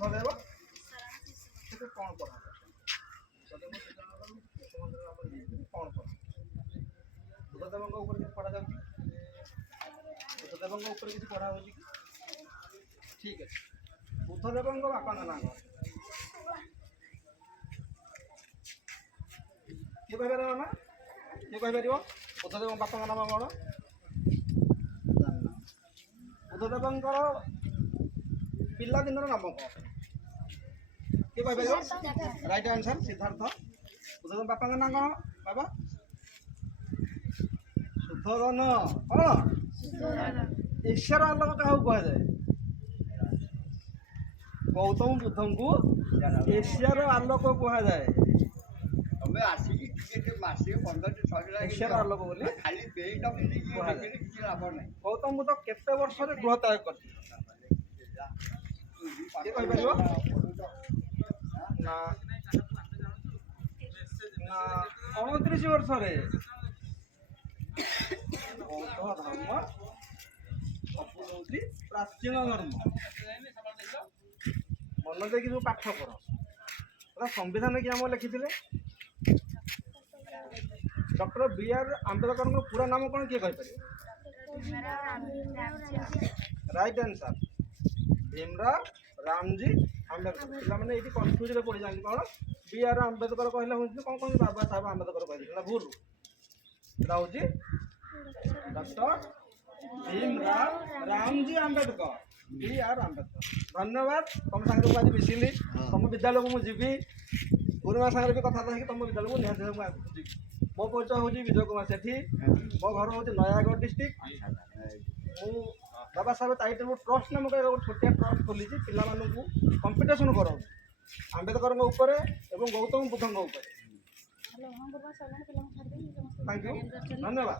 ବୁଦ୍ଧଦେବ ସେଠୁ କ'ଣ ପଢ଼ା ବୁଦ୍ଧଦେବ କ'ଣ ପଢ଼ା ବୁଦ୍ଧଦେବଙ୍କ ଉପରେ କିଛି ପଢ଼ାଯାଉଛି ବୁଦ୍ଧଦେବଙ୍କ ଉପରେ କିଛି ପଢ଼ା ହେଉଛି କି ଠିକ୍ ଅଛି ବୁଦ୍ଧଦେବଙ୍କ ବାପାଙ୍କ ନାଁ କ'ଣ କିଏ କହିପାରିବ ମାମା କିଏ କହିପାରିବ ବୁଦ୍ଧଦେବଙ୍କ ବାପାଙ୍କ ନାମ କ'ଣ ବୁଦ୍ଧଦେବଙ୍କର ପିଲାଦିନର ନାମ କ'ଣ କିଏ କହିପାରିବ ରାଇଟ୍ ଆନ୍ସର୍ ସିଦ୍ଧାର୍ଥ ବୁଦ୍ଧଦେବଙ୍କ ବାପାଙ୍କ ନାଁ କ'ଣ ବାବା ସୁଧୋଧନ କ'ଣ ଈଶ୍ୱର ଆଲୋକ କାହାକୁ କୁହାଯାଏ ଗୌତମ ବୁଦ୍ଧଙ୍କୁ ଈଶ୍ୱର ଆଲୋକ କୁହାଯାଏ ତମେ ଆସିକି ଟିକେ ମାସେ 15-16 ଈଶ୍ୱର ଆଲୋକ ବୋଲି ଖାଲି ପେଇଟା କୁହାଯାଏ କିଛି ଲାଭ ନାହିଁ ଗୌତମ ବୁଦ୍ଧ କେତେ ବର୍ଷରେ ଗୃହ ତ୍ୟାଗ କରିଥିଲେ କିଏ କହିପାରିବ ନା 29 ବର୍ଷରେ ବୌଦ୍ଧ ଧର୍ମ ସବୁ ହେଉଛି ପ୍ରାଚୀନ ଧର୍ମ ମନ ଦେଇକି ଯେଉଁ ପାଠ ପଢ଼ ପୁରା ସମ୍ବିଧାନ କି ଆମ ଲେଖିଥିଲେ ଡକ୍ଟର B.R. ଆମ୍ବେଦକରଙ୍କ ପୁରା ନାମ କ'ଣ କିଏ କହିପାରିବ ରାଇଟ୍ ଆନ୍ସର୍ ଭୀମରାଓ ରାମଜୀ ଆମ୍ବେଦକର ପିଲାମାନେ ଏଇଠି କନଫ୍ୟୁଜରେ ପଡ଼ିଯାନ୍ତି କ'ଣ B.R. ଆମ୍ବେଦକର କହିଲେ ହେଉଛି କ'ଣ କ'ଣ ବାବା ସାହେବ ଆମ୍ବେଦକର କହିଥିଲେ ନା ଭୁଲ ଏଇଟା ହେଉଛି ଡକ୍ଟର ଭୀମରାଓ ରାମଜୀ ଆମ୍ବେଦକର B.R. ଆମ୍ବେଦକର ଧନ୍ୟବାଦ ତମ ସାଙ୍ଗରେ ମୁଁ ଆଜି ମିଶିଲି ତମ ବିଦ୍ୟାଳୟକୁ ମୁଁ ଯିବି ଗୁରୁମା ସାଙ୍ଗରେ ବି କଥାବାର୍ତ୍ତା ହେଇକି ତମ ବିଦ୍ୟାଳୟକୁ ନିହାତି ମୁଁ ଯିବି ମୋ ପରିଚୟ ହେଉଛି ବିଜୟ କୁମାର ସେଠୀ ମୋ ଘର ହେଉଛି ନୟାଗଡ଼ ଡିଷ୍ଟ୍ରିକ୍ଟ ମୁଁ ବାବା ସାହେବ ଚାରିଟେବଲ୍ ଟ୍ରଷ୍ଟ ନାମକ ଗୋଟେ ଛୋଟିଆ ଟ୍ରଷ୍ଟ ଖୋଲିଛି ପିଲାମାନଙ୍କୁ କମ୍ପିଟିସନ୍ କରାଉଛି ଆମ୍ବେଦକରଙ୍କ ଉପରେ ଏବଂ ଗୌତମ ବୁଦ୍ଧଙ୍କ ଉପରେ ଥ୍ୟାଙ୍କ ୟୁ ଧନ୍ୟବାଦ।